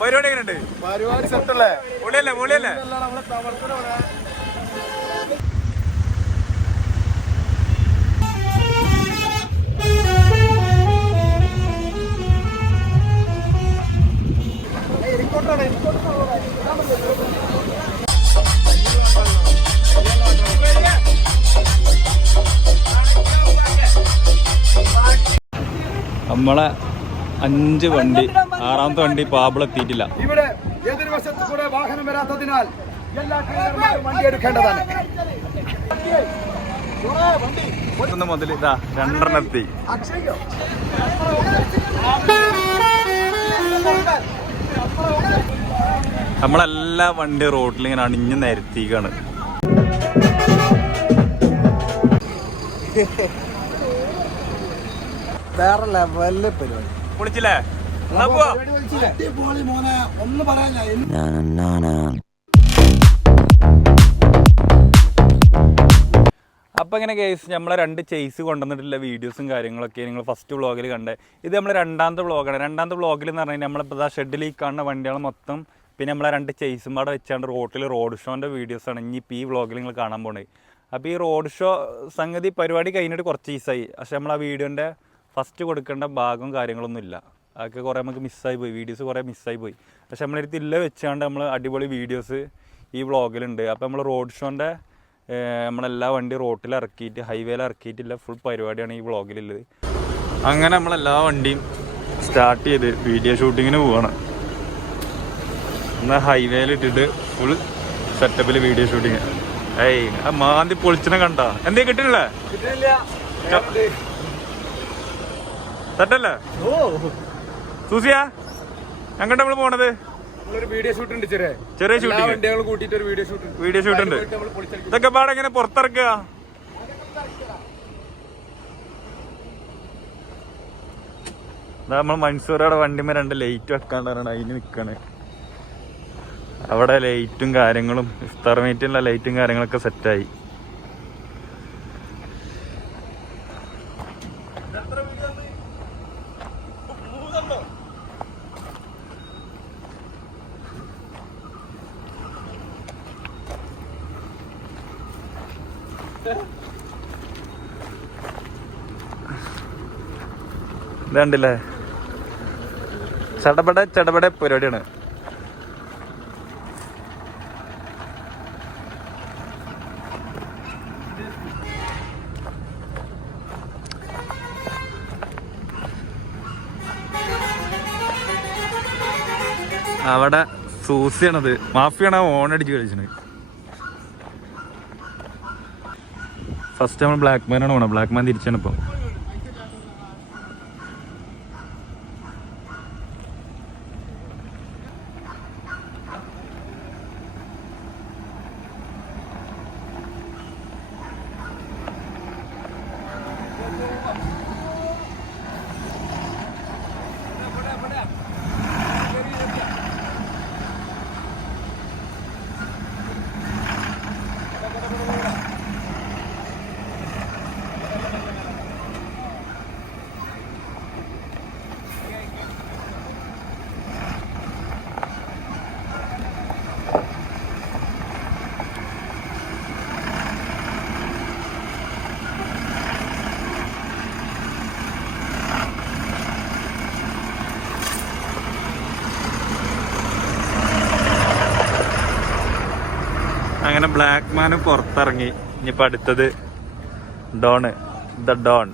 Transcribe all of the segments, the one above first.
പരിപാടി എങ്ങനെയുണ്ട്? പരിപാടി സെറ്റല്ലേ? പൊളിയല്ലേ പൊളിയല്ലേ? നമ്മളെ 5 വണ്ടി, 6ാമത്തെ വണ്ടി പാബിളെത്തിയിട്ടില്ല. ഇവിടെ എതിർവശത്ത് കൂടെ വാഹനം വരാത്തതിനാൽ എല്ലാ ഡ്രൈവർമാരും വണ്ടി എടുക്കേണ്ടതാണ്. മുതൽ ഇതാ 2 എത്തി. നമ്മളെല്ലാ വണ്ടി റോഡിൽ ഇങ്ങനെ അണിഞ്ഞ് നിരത്തിക്കാണ്. വേറെ ലെവലില് പരിപാടി പൊളിച്ചില്ലേ? ഒന്നും പറയാനില്ല. അപ്പോൾ ഇങ്ങനെ കേസ് നമ്മളെ 2 ചേസ് കൊണ്ടുവന്നിട്ടുള്ള വീഡിയോസും കാര്യങ്ങളൊക്കെ നിങ്ങൾ ഫസ്റ്റ് വ്ളോഗിൽ കണ്ടത്. ഇത് നമ്മളെ 2ാമത്തെ വ്ളോഗാണ്. 2ാമത്തെ വ്ളോഗിൽ എന്ന് പറഞ്ഞു കഴിഞ്ഞാൽ നമ്മളിപ്പോൾ ഷെഡിൽ ഈ കാണുന്ന വണ്ടികൾ മൊത്തം പിന്നെ നമ്മളെ 2 ചേസും അവിടെ വെച്ചാണ്ട് റോഡ് ഷോൻ്റെ വീഡിയോസാണ് ഇനിയിപ്പോൾ ഈ വ്ളോഗിൽ നിങ്ങൾ കാണാൻ പോകുന്നത്. അപ്പോൾ ഈ റോഡ് ഷോ സംഗതി പരിപാടി കഴിഞ്ഞിട്ട് കുറച്ച് ദിവസമായി. പക്ഷേ നമ്മൾ ആ വീഡിയോൻ്റെ ഫസ്റ്റ് കൊടുക്കേണ്ട ഭാഗവും കാര്യങ്ങളൊന്നും ഇല്ല. അതൊക്കെ കുറേ നമുക്ക് മിസ്സായി പോയി. വീഡിയോസ് കുറേ മിസ്സായി പോയി. പക്ഷേ നമ്മളെടുത്ത് ഇല്ല വെച്ചാണ്ട് നമ്മൾ അടിപൊളി വീഡിയോസ് ഈ വ്ളോഗിലുണ്ട്. അപ്പോൾ നമ്മൾ റോഡ് ഷോൻ്റെ നമ്മളെല്ലാ വണ്ടി റോട്ടിൽ ഇറക്കിയിട്ട് ഹൈവേയിൽ ഇറക്കിയിട്ടില്ല ഫുൾ പരിപാടിയാണ് ഈ വ്ളോഗിലുള്ളത്. അങ്ങനെ നമ്മളെല്ലാ വണ്ടിയും സ്റ്റാർട്ട് ചെയ്ത് വീഡിയോ ഷൂട്ടിങ്ങിന് പോവാണ്. എന്നാൽ ഹൈവേയിൽ ഇട്ടിട്ട് ഫുൾ സെറ്റപ്പിൽ വീഡിയോ ഷൂട്ടിങ്. ഏയ് ആ മാന്തി പൊളിച്ചിനെ കണ്ട എന്തേ കിട്ടില്ലേ? സെറ്റല്ലേ സൂസിയാ? എങ്ങോട്ടാ നമ്മള് പോണത്? വീഡിയോ ഷൂട്ട് ഉണ്ട്, ചെറിയ ഷൂട്ടിങ്, വീഡിയോ ഷൂട്ട് ഉണ്ട്. ഇതൊക്കെ പാടെ എങ്ങനെ പുറത്തിറക്കുക? നമ്മൾ മൻസൂറയുടെ വണ്ടിമേ 2 ലൈറ്റ് വെക്കാണ്ടാണ് അതിന് നിൽക്കണേ. അവിടെ ലൈറ്റും കാര്യങ്ങളും ഇഫ്താർ മീറ്റിലുള്ള ലൈറ്റും കാര്യങ്ങളൊക്കെ സെറ്റായി. ഇതുണ്ടല്ലേ ചടപട പരിപാടിയാണ്. അവിടെ സൂസിയാണത്, മാഫിയാണ് ഓണടിച്ച് കളിച്ചത്. ഫസ്റ്റ് നമ്മൾ ബ്ലാക്ക് മാനാണ് പോണത്. ബ്ലാക്ക് മാൻ തിരിച്ചാണ് ഇപ്പം. അങ്ങനെ ബ്ലാക്ക് മാന് പുറത്തിറങ്ങി. ഇനിയിപ്പോൾ അടുത്തത് ഡോണ്, ദ ഡോൺ.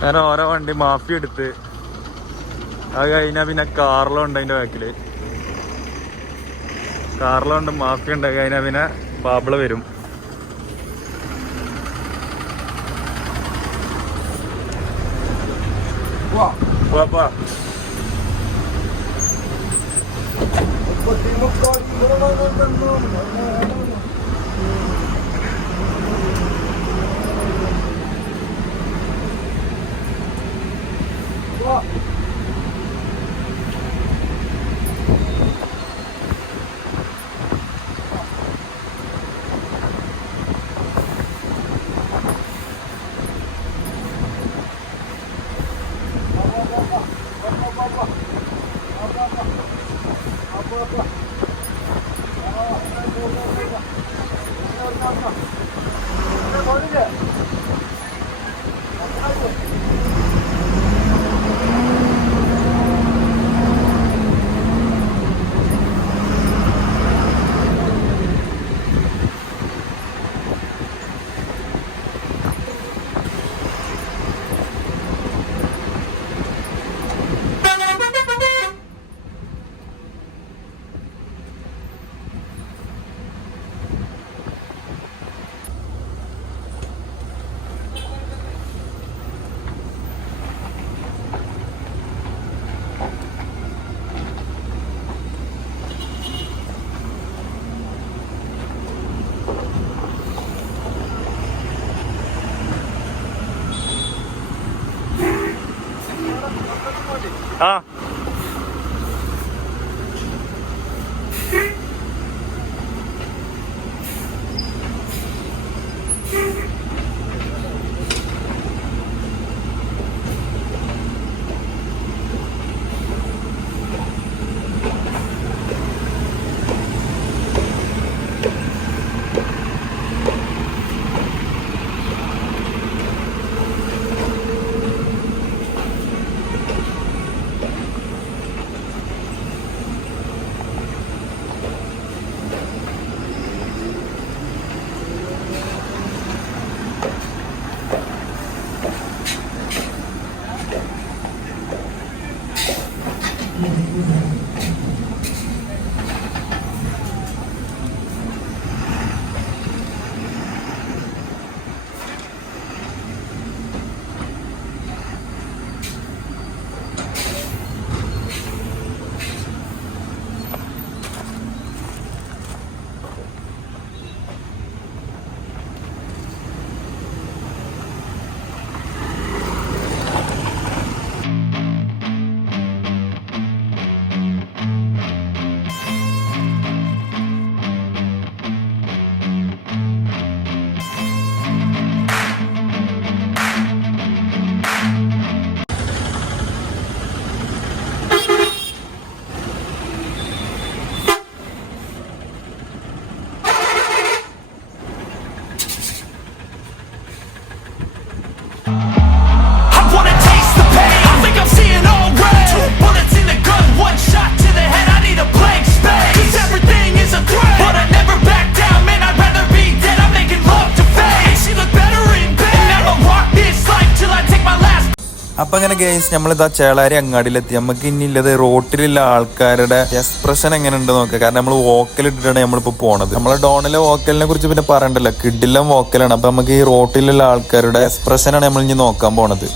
ഞാൻ ഓരോ വണ്ടി മാഫി എടുത്ത് അത് കഴിഞ്ഞാൽ പിന്നെ കാറിലോ ഉണ്ട് അതിൻ്റെ ബാക്കില്. കാറിലോ ഉണ്ട് മാഫി ഉണ്ട് കഴിഞ്ഞാൽ പിന്നെ ബാബിള് വരും. പോവാ ആ അപ്പൊ അങ്ങനെ ഗൈസ് നമ്മളിതാ ചേളാരി അങ്ങാടിയിലെത്തി. നമുക്ക് ഇനിയുള്ളത് റോട്ടിലുള്ള ആൾക്കാരുടെ എക്സ്പ്രഷൻ എങ്ങനെ ഉണ്ട് നോക്കുക. കാരണം നമ്മൾ വോക്കലിട്ടിട്ടാണ് നമ്മളിപ്പോ പോണത്. നമ്മളെ ഡോണിലെ വോക്കലിനെ കുറിച്ച് പിന്നെ പറയണ്ടല്ലോ, കിഡിലും വോക്കലാണ്. അപ്പൊ നമുക്ക് ഈ റോട്ടിലുള്ള ആൾക്കാരുടെ എക്സ്പ്രഷനാണ് നമ്മൾ ഇനി നോക്കാൻ പോണത്.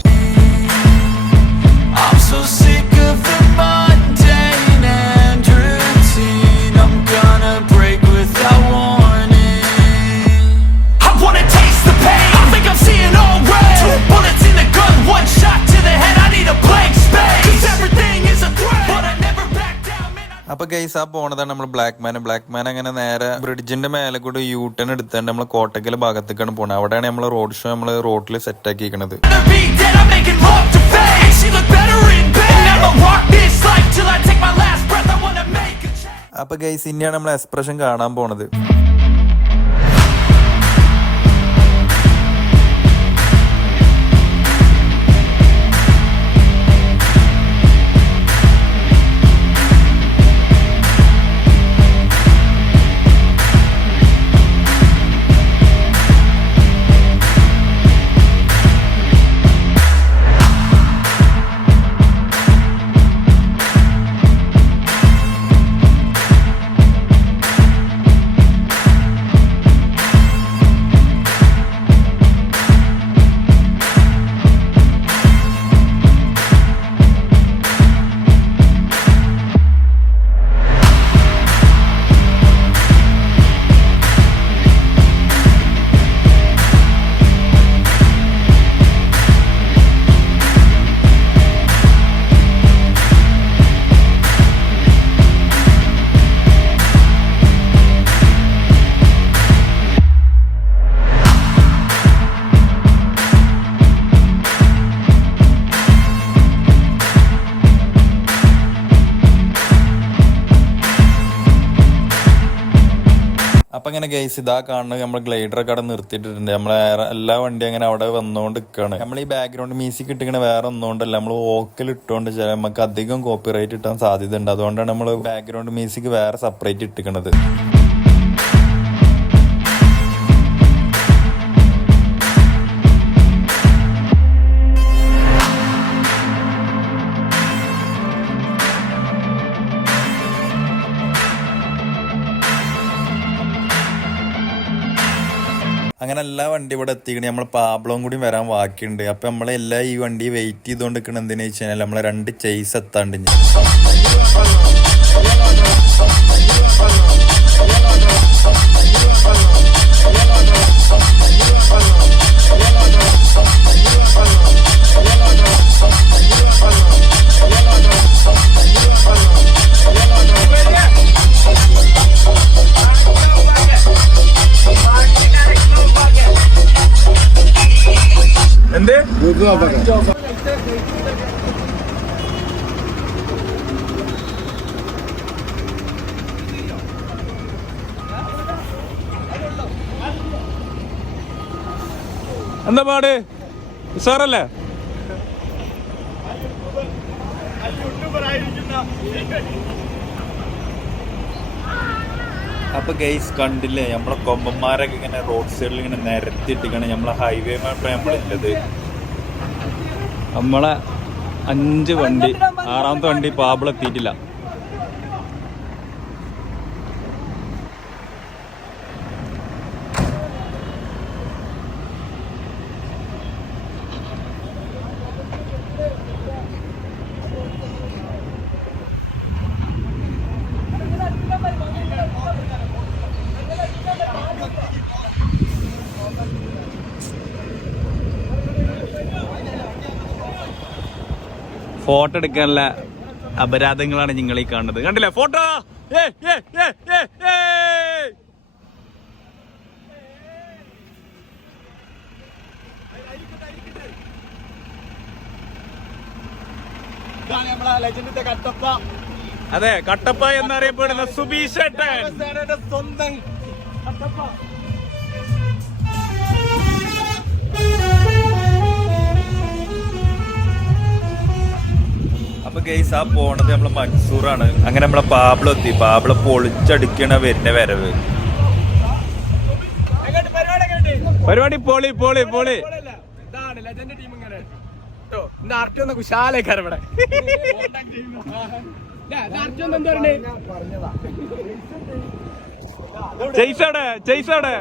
അപ്പൊ ഗൈസ് ആ പോണതാണ് നമ്മൾ ബ്ലാക്ക് മാൻ അങ്ങനെ നേരെ ബ്രിഡ്ജിന്റെ മേലെ കൂടി യൂട്ടേൺ എടുത്താണ്ട് നമ്മൾ കോട്ടക്കൽ ഭാഗത്തേക്കാണ് പോണത്. അവിടെയാണ് നമ്മൾ റോഡ് ഷോ നമ്മൾ റോഡിൽ സെറ്റ് ആക്കിയിരിക്കുന്നത്. അപ്പൊ ഗൈസ് ഇനിയാണ് നമ്മൾ എക്സ്പ്രഷൻ കാണാൻ പോണത്. അപ്പൊ അങ്ങനെ ഗൈസ് ഇതാ കാണുന്നത് നമ്മൾ ഗ്ലൈഡറൊക്കെ അവിടെ നിർത്തിയിട്ടുണ്ട്. നമ്മളെ എല്ലാ വണ്ടി അങ്ങനെ അവിടെ വന്നുകൊണ്ട് നിൽക്കുകയാണ്. നമ്മൾ ഈ ബാക്ക്ഗ്രൗണ്ട് മ്യൂസിക് ഇട്ടിങ്ങനെ വേറെ ഒന്നുകൊണ്ടല്ല, നമ്മൾ വോക്കൽ ഇട്ടുകൊണ്ട് ചില നമുക്ക് അധികം കോപ്പിറൈറ്റ് കിട്ടാൻ സാധ്യത ഉണ്ട്. അതുകൊണ്ടാണ് നമ്മൾ ബാക്ക്ഗ്രൗണ്ട് മ്യൂസിക് വേറെ സെപ്പറേറ്റ് ഇട്ടിക്കണത്. അങ്ങനെ എല്ലാ വണ്ടി ഇവിടെ എത്തിക്കണേ. നമ്മൾ പാബ്ലോം കൂടി വരാൻ ബാക്കിയുണ്ട്. അപ്പൊ നമ്മളെല്ലാം ഈ വണ്ടി വെയിറ്റ് ചെയ്തുകൊണ്ട് നിൽക്കണം. എന്തിനാ വെച്ച് കഴിഞ്ഞാൽ നമ്മളെ 2 ചേസ് എത്താണ്ട്. എന്ത് എന്താ പാട് സാറല്ലേ? അപ്പൊ ഗൈസ് കണ്ടില്ലേ, നമ്മളെ കൊമ്പന്മാരൊക്കെ ഇങ്ങനെ റോഡ് സൈഡിൽ ഇങ്ങനെ നിരത്തിയിട്ടിങ്ങനെ നമ്മളെ ഹൈവേ മാപ്പ് നമ്മളുള്ളത്. നമ്മളെ 5 വണ്ടി, 6ാമത്തെ വണ്ടി പാബിളെത്തിയിട്ടില്ല. ഫോട്ടോ എടുക്കാനുള്ള അപരാധങ്ങളാണ് നിങ്ങൾ ഈ കാണുന്നത്. കണ്ടില്ലേ ഫോട്ടോ? അതെ, കട്ടപ്പ എന്നറിയപ്പെടുന്ന സുബീഷേട്ടൻ. സ്വന്തം കട്ടപ്പ. അപ്പൊ ഗൈസ് ആ പോണത് നമ്മളെ മൻസൂറാണ്. അങ്ങനെ നമ്മളെ പാബ്ലോ എത്തി. പാബ്ലോ പൊളിച്ചടിക്കണ വരുന്ന വരവ്. പരിപാടി പൊളി പൊളി പൊളി. കുശാലേക്കാരം ഇവിടെ. ചെയ്സോടെ ചെയ്സോടെ.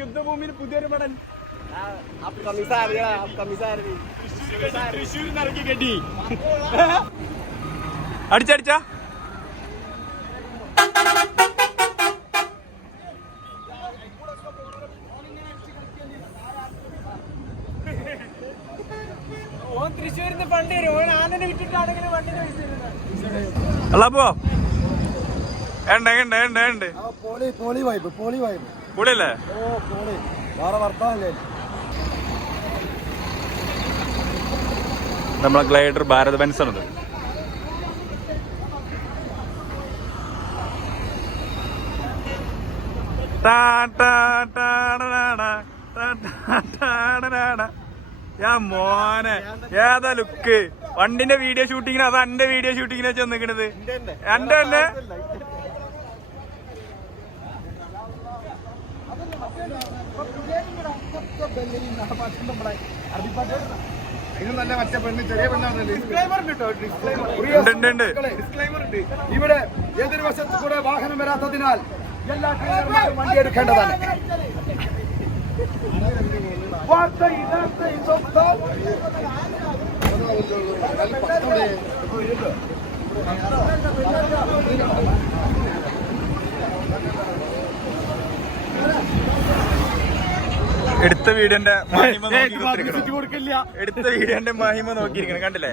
യുദ്ധഭൂമിയിൽ പുതിയൊരു പടൻ അടിച്ചടിച്ചാ തൃശ്ശൂരിന്ന് ഫണ്ട് തരും ഓൻ ആനനെ വിട്ടിട്ടാണെങ്കിലും വണ്ടിന് പൈസ തരുന്നത്. അല്ല പോ ഉണ്ട് പോളി വൈബ് കൂടിയല്ലേ പോളി വേറെ വർത്താനല്ലേ. നമ്മളെ ഗ്ലൈഡർ ഭാരത് ബെൻസ് ആണ്. മോനെ ഏതാ ലുക്ക് വണ്ടിന്റെ വീഡിയോ ഷൂട്ടിങ്ങിന് അത് എന്റെ വീഡിയോ ഷൂട്ടിങ്ങിന് വെച്ച് നിൽക്കണത് എന്റെ തന്നെ. ഇവിടെ എതിർവശത്ത് കൂടെ വാഹനം വരാത്തതിനാൽ എല്ലാ ഡ്രൈവർമാരും വണ്ടി എടുക്കേണ്ടതാണ്. എടുത്ത വീഡിയോന്റെ മഹിമ എടുത്ത വീഡിയോന്റെ മഹിമ നോക്കിയിരിക്കണം കണ്ടില്ലേ.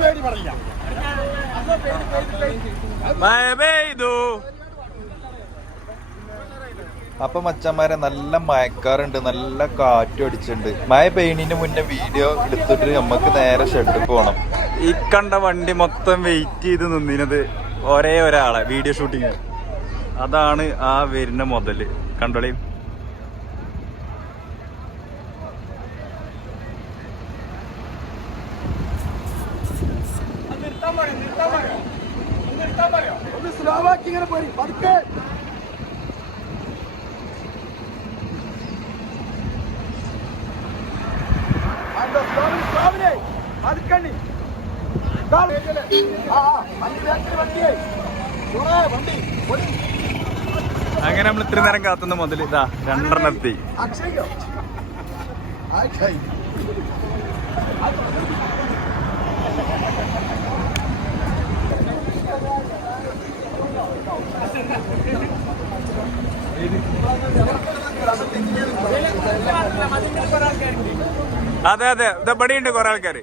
പേടി പറയില്ല. അപ്പൊ മച്ചന്മാരെ നല്ല മയക്കാറുണ്ട്, നല്ല കാറ്റും അടിച്ചിട്ടുണ്ട്. മഴ പെയ്യണിന് മുന്നേ വീഡിയോ എടുത്തിട്ട് നമുക്ക് നേരെ ഷെഡിൽ പോണം. ഈ കണ്ട വണ്ടി മൊത്തം വെയിറ്റ് ചെയ്ത് നിന്നിനത് ഒരേ ഒരാളെ വീഡിയോ ഷൂട്ടിങ്. അതാണ് ആ വരുന്ന മുതല് കണ്ടോളി. ഒന്ന് സ്ലോവാക്കി ഇങ്ങനെ പോയി പതുക്കെ. പതുക്കണ്ടി അങ്ങനെ നമ്മൾ ഇത്ര നേരം കാത്തുന്ന മുതൽ ഇതാ 2 എത്തി. അതെ അതെ ഇതപ്പടിയുണ്ട് കുറെ ആൾക്കാര്.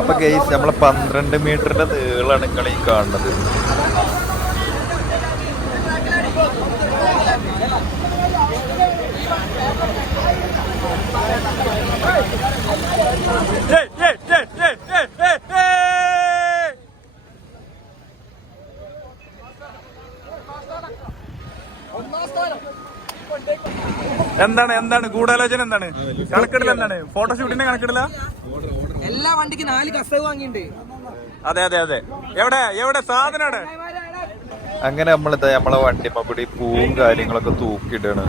അപ്പൊ ഗൈസ് നമ്മളെ 12 മീറ്ററിന്റെ നീളാണ് നിങ്ങൾ ഈ കാണുന്നത്. എന്താണ് ഗൂഢാലോചന? എന്താണ് കണക്കിടൽ? എന്താണ് ഫോട്ടോഷൂട്ടിന്റെ കണക്കിടല? എല്ലാ വണ്ടിക്ക് 4 കസവ് വാങ്ങിണ്ട്. അതെ അതെ അതെ. എവിടെ സാധനം? അങ്ങനെ നമ്മളിതാ നമ്മളെ വണ്ടിമ്മ കൂടി പൂവും കാര്യങ്ങളൊക്കെ തൂക്കിയിട്ടാണ്.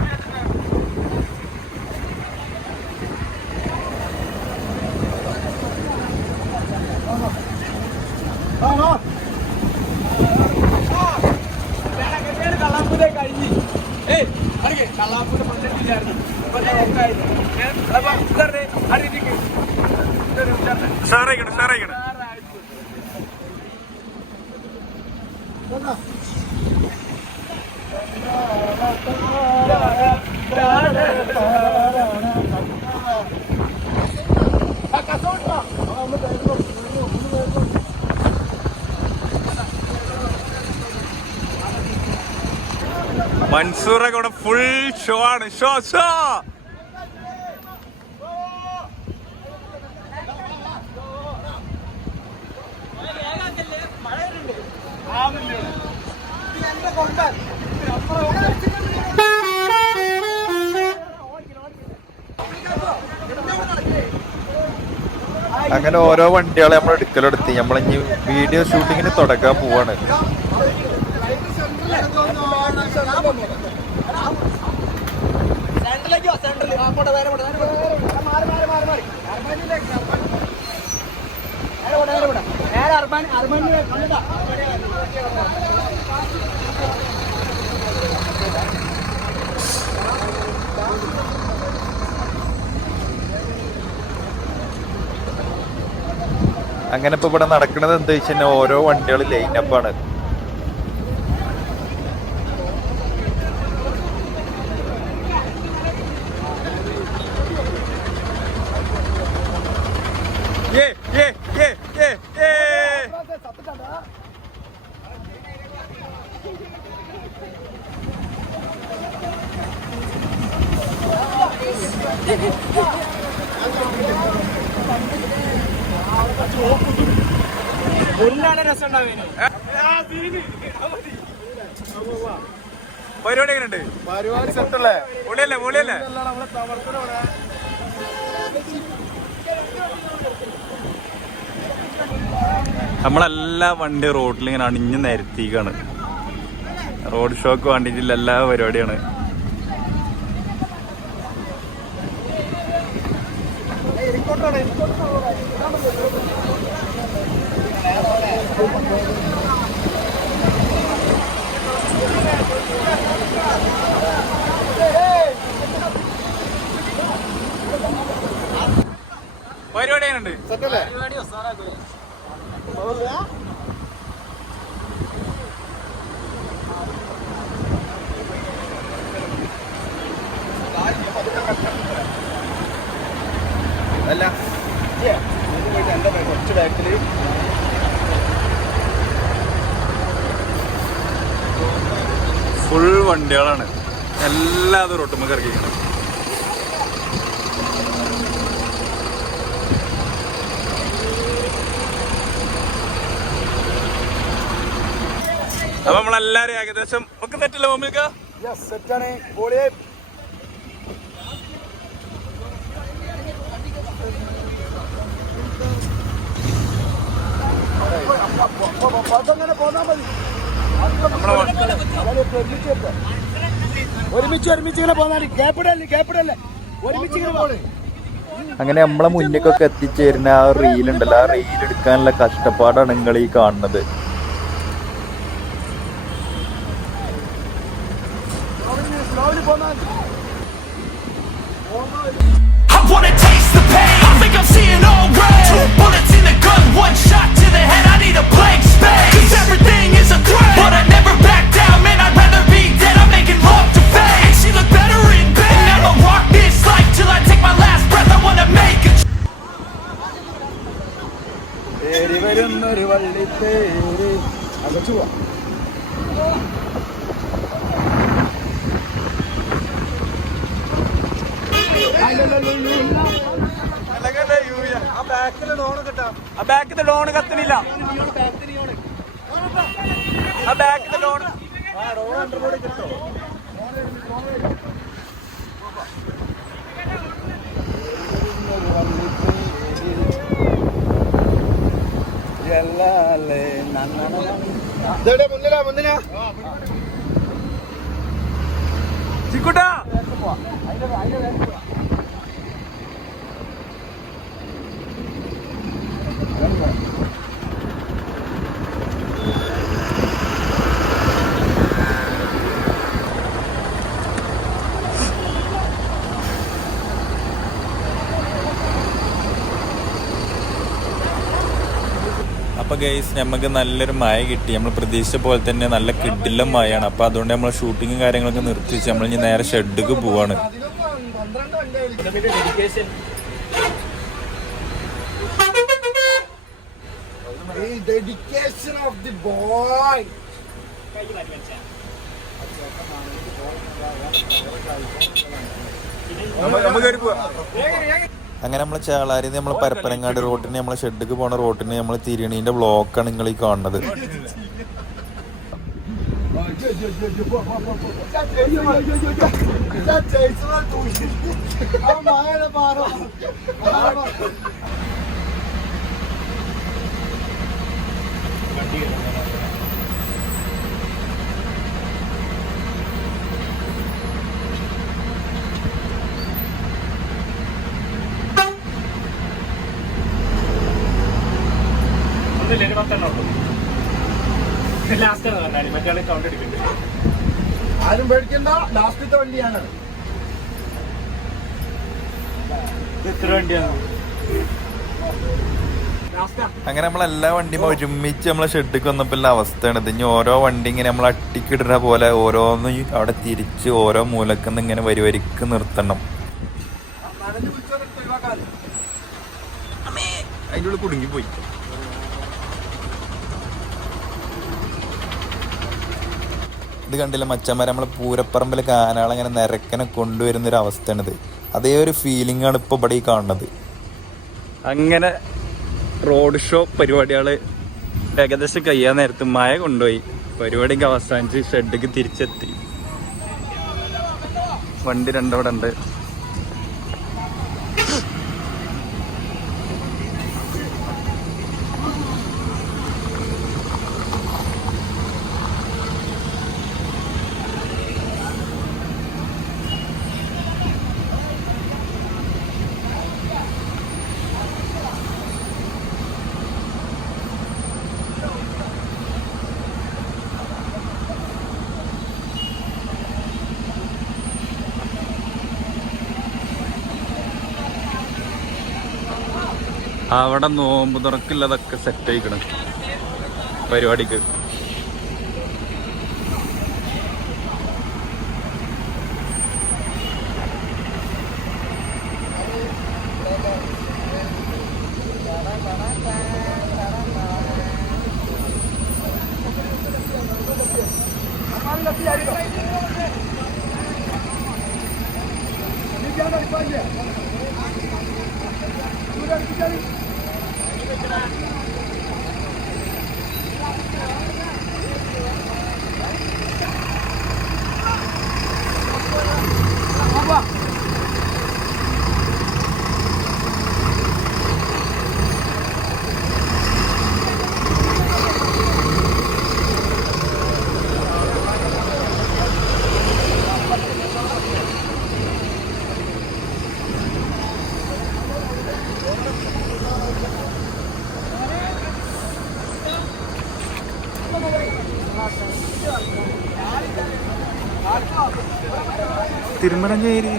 കള്ളാപ്പൂരെ കഴിഞ്ഞ് കള്ളാപ്പൂരെ ഉഷാറായിക്കണ്. മൻസൂറൊക്കെ ഇവിടെ ഫുൾ ഷോ ആണ്. ഷോ അങ്ങനെ ഓരോ വണ്ടികളെ നമ്മൾ എടുക്കലെടുത്ത് നമ്മളിഞ്ഞ് വീഡിയോ ഷൂട്ടിങ്ങിന് തുടങ്ങാൻ പോവാണ്. അങ്ങനെ ഇപ്പൊ ഇവിടെ നടക്കുന്നത് എന്താ വെച്ചാൽ ഓരോ വണ്ടികൾ ലൈനപ്പാണ്. പരിപാടി എങ്ങനെയുണ്ട്? പൊളിയല്ലേ? നമ്മളെല്ലാ വണ്ടി റോഡിൽ ഇങ്ങനെ അണിഞ്ഞ് നിരത്തിക്കാണ്. റോഡ് ഷോക്ക് വേണ്ടിയിട്ടുള്ള എല്ലാ പരിപാടിയാണ്. പരിപാടി എങ്ങനെയുണ്ട്? ഫുൾ വണ്ടികളാണ്. എല്ലാതും റോട്ടുമ്മ ഇറക്കിക്കണം. അപ്പൊ നമ്മളെല്ലാരും ഏകദേശം ഒക്കെ സെറ്റല്ലേ മമ്മിക്ക? സെറ്റാണ്. അങ്ങനെ നമ്മളെ മുന്നിലേക്കൊക്കെ എത്തിച്ചേരുന്ന ആ റീലുണ്ടല്ലോ, ആ റീൽ എടുക്കാനുള്ള കഷ്ടപ്പാടാണ് നിങ്ങൾ ഈ കാണുന്നത്. I wanna taste the pain. I think I'm seeing all red. 2 bullets in the gun, 1 shot to the head. I need a blank space. 'Cause everything is a threat, but I never back down. Man, I'd rather be dead. I'm making love to fame. And she look better in bed. And I'ma rock this life till I take my last breath. I wanna make a വരുന്നൊരു വള്ളിത്തേര് അകച്ചു പോവാ. ആ ബാക്കിത്തെ loan കത്തണില്ല. ആ ബാക്കിത്തെ loan മുന്നിലാ ചിക്കുട്ടാ. അപ്പോൾ guys നമുക്ക് നല്ലൊരു മഴ കിട്ടി. നമ്മൾ പ്രതീക്ഷിച്ച പോലെ തന്നെ നല്ല കിടിലം മഴയാണ്. അപ്പോൾ അതുകൊണ്ട് നമ്മൾ ഷൂട്ടിങ്ങും കാര്യങ്ങളൊക്കെ നിർത്തിച്ച് നമ്മൾ ഇനി നേരെ ഷെഡിലേക്ക് പോവാണ്. Dedication of the boy. അങ്ങനെ നമ്മൾ ചേളാരി നമ്മൾ പരപ്പനങ്ങാട് റോട്ടിന് നമ്മളെ ഷെഡിലേക്ക് പോണ റോട്ടിന് നമ്മൾ തിരിയണീൻ്റെ ബ്ലോക്കാണ് നിങ്ങൾ ഈ കാണുന്നത്. ആരും പേടിക്കണ്ട, ലാസ്റ്റത്തെ വണ്ടിയാണ്. അങ്ങനെ നമ്മളെല്ലാ വണ്ടിയും ഒരുമിച്ച് നമ്മളെ ഷെഡിലേക്ക് വന്നപ്പോൾ അവസ്ഥയാണ് ഇത്. ഇനി ഓരോ വണ്ടി ഇങ്ങനെ നമ്മൾ അട്ടിക്കിടുന്ന പോലെ ഓരോന്നും അവിടെ തിരിച്ച് ഓരോ മൂലക്കുന്ന് ഇങ്ങനെ വരിക്ക് നിർത്തണം. അതിൻ്റെ ഉള്ളിൽ കുടുങ്ങിപ്പോയി. ഇത് കണ്ടില്ല മച്ചന്മാരെ, നമ്മളെ പൂരപ്പറമ്പിലെ കാനാളങ്ങനെ നിരക്കനെ കൊണ്ടുവരുന്നൊരു അവസ്ഥയാണിത്. അതേ ഒരു ഫീലിംഗ് ആണ് ഇപ്പോൾ ഇവിടെ ഈ കാണുന്നത്. അങ്ങനെ റോഡ് ഷോ പരിപാടികൾ ഏകദേശം കഴിയാൻ നേരത്ത് മഴ കൊണ്ടുപോയി. പരിപാടിക്ക് അവസാനിച്ച് ഷെഡിക്ക് തിരിച്ചെത്തി. വണ്ടി രണ്ടവിടെ ഉണ്ട്. അവിടെ നോമ്പ് തുറക്കില്ലതൊക്കെ സെറ്റ് ആയിക്കണം പരിപാടിക്ക്. തിരുമണഞ്ചേരി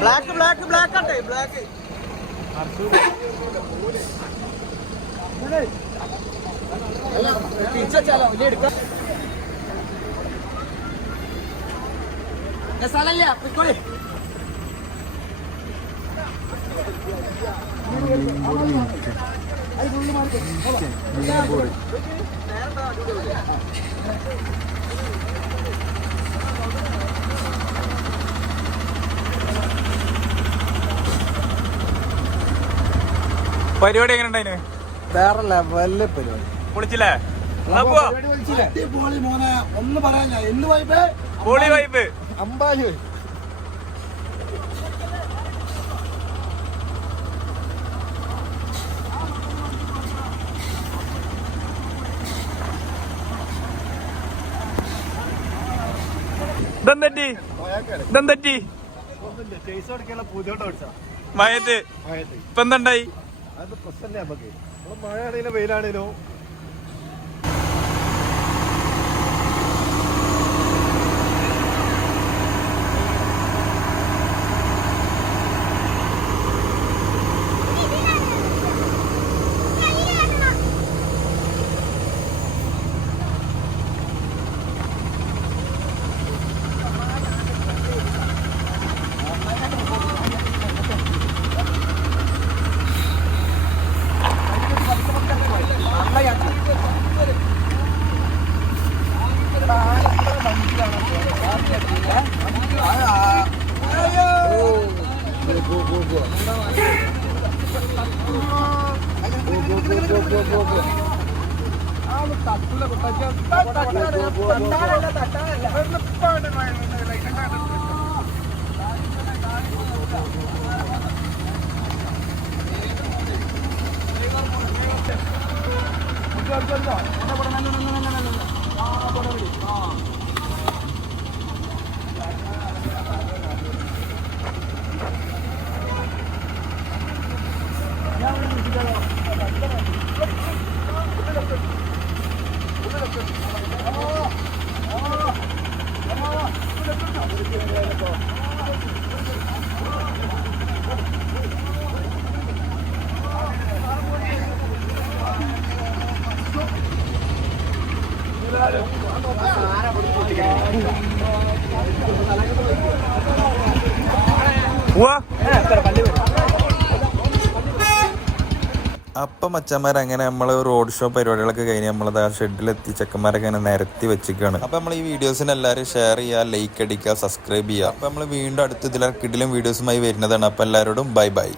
ബ്ലാക്ക് ബ്ലാക്ക് ബ്ലാക്ക് ആട്ടെ ബ്ലാക്ക് സ്ഥലല്ല പിക്കോളി പരിപാടി എങ്ങനെ ഉണ്ടായിന്? വേറെ ലെവലിലെ പരിപാടി പൊളിച്ചില്ലേ? അടിപൊളി മോനെ, ഒന്നും പറയാനില്ല. എന്ത് വൈബ്, പൊളി വൈബ്, അമ്പാലി വൈബ്. ഇതെന്തറ്റി മയത്ത് ഇപ്പൊ എന്തുണ്ടായി? അത് പ്രശ്നമില്ല നമുക്ക്. മഴയാണേലോ വെയിലാണേലോ അപ്പം മച്ചന്മാർ അങ്ങനെ നമ്മൾ റോഡ് ഷോ പരിപാടികളൊക്കെ കഴിഞ്ഞ് നമ്മളത് ആ ഷെഡിലെത്തി ചെക്കന്മാരൊക്കെ അങ്ങനെ നിരത്തി വെച്ചിരിക്കുകയാണ്. അപ്പം നമ്മൾ ഈ വീഡിയോസിന് എല്ലാവരും ഷെയർ ചെയ്യുക, ലൈക്ക് അടിക്കുക, സബ്സ്ക്രൈബ് ചെയ്യുക. അപ്പം നമ്മൾ വീണ്ടും അടുത്ത ഇതിലെ കിടിലം വീഡിയോസുമായി വരുന്നതാണ്. അപ്പം എല്ലാവരോടും ബൈ ബൈ.